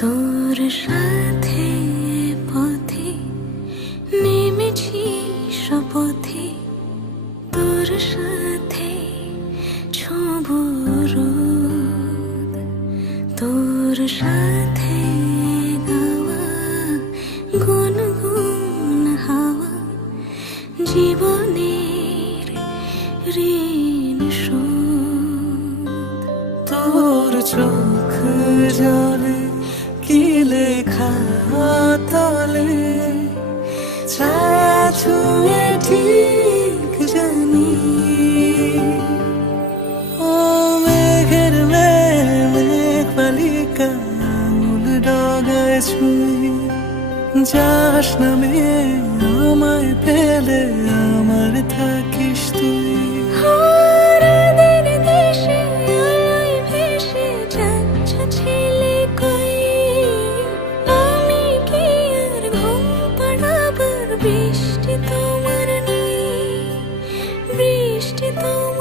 তোর সাথে পথে নেমেছি শপথে, তোর সাথে ছোঁব রোদ, তোর সাথে গাওয়া গুনগুন হাওয়া জীবনের ঋণ শোধ। তোর চোখ জলে কি লেখা তলে, ছায়া ছুঁয়ে ঠিক জানি। ও মেঘের মেঘ বালিকা আঙুল ডগায় ছুঁয়ে, যাস নামে আমায় পেলে আমার থাকিস তুই। বৃষ্টি তোমার নেই, বৃষ্টি তোমার